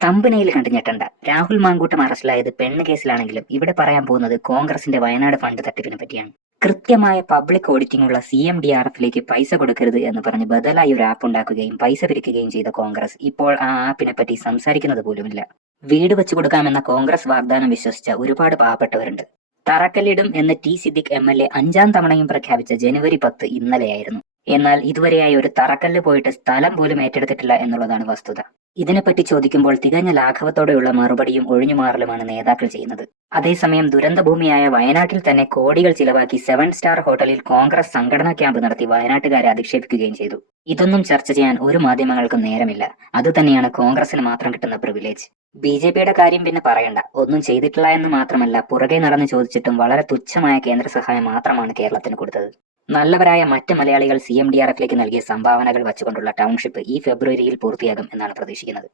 തമ്പനയിൽ കണ്ടു ഞെട്ടണ്ട. രാഹുൽ മാങ്കൂട്ടം അറസ്റ്റിലായത് പെണ്ണ് കേസിലാണെങ്കിലും ഇവിടെ പറയാൻ പോകുന്നത് കോൺഗ്രസിന്റെ വയനാട് ഫണ്ട് തട്ടിപ്പിനെ പറ്റിയാണ്. കൃത്യമായ പബ്ലിക് ഓഡിറ്റിംഗുള്ള CMDRFിലേക്ക് പൈസ കൊടുക്കരുത് എന്ന് പറഞ്ഞ് ബദലായി ഒരു ആപ്പ് ഉണ്ടാക്കുകയും പൈസ പിരിക്കുകയും ചെയ്ത കോൺഗ്രസ് ഇപ്പോൾ ആ ആപ്പിനെ പറ്റി സംസാരിക്കുന്നത് പോലുമില്ല. വീട് വെച്ചു കൊടുക്കാമെന്ന കോൺഗ്രസ് വാഗ്ദാനം വിശ്വസിച്ച ഒരുപാട് പാവപ്പെട്ടവരുണ്ട്. തറക്കല്ലിടും എന്ന് T. സിദ്ദിഖ് MLA 5ാം തവണയും പ്രഖ്യാപിച്ച ജനുവരി 10 ഇന്നലെയായിരുന്നു. എന്നാൽ ഇതുവരെയായി ഒരു തറക്കല്ല് പോയിട്ട് സ്ഥലം പോലും ഏറ്റെടുത്തിട്ടില്ല എന്നുള്ളതാണ് വസ്തുത. ഇതിനെപ്പറ്റി ചോദിക്കുമ്പോൾ തികഞ്ഞ ലാഘവത്തോടെയുള്ള മറുപടിയും ഒഴിഞ്ഞുമാറലുമാണ് നേതാക്കൾ ചെയ്യുന്നത്. അതേസമയം ദുരന്തഭൂമിയായ വയനാട്ടിൽ തന്നെ കോടികൾ ചിലവാക്കി 7 സ്റ്റാർ ഹോട്ടലിൽ കോൺഗ്രസ് സംഘടനാ ക്യാമ്പ് നടത്തി വയനാട്ടുകാരെ അധിക്ഷേപിക്കുകയും ചെയ്തു. ഇതൊന്നും ചർച്ച ചെയ്യാൻ ഒരു മാധ്യമങ്ങൾക്കും നേരമില്ല. അതുതന്നെയാണ് കോൺഗ്രസിന് മാത്രം കിട്ടുന്ന പ്രിവിലേജ്. BJPയുടെ കാര്യം പിന്നെ പറയണ്ട. ഒന്നും ചെയ്തിട്ടില്ല എന്ന് മാത്രമല്ല, പുറകെ നടന്ന് ചോദിച്ചിട്ടും വളരെ തുച്ഛമായ കേന്ദ്ര സഹായം മാത്രമാണ് കേരളത്തിന് കൊടുത്തത്. നല്ലവരായ മറ്റ് മലയാളികൾ CMDRFിലേക്ക് നൽകിയ സംഭാവനകൾ വച്ചുകൊണ്ടുള്ള ടൗൺഷിപ്പ് ഈ ഫെബ്രുവരിയിൽ പൂർത്തിയാകും എന്നാണ് പ്രതീക്ഷിക്കുന്നത്.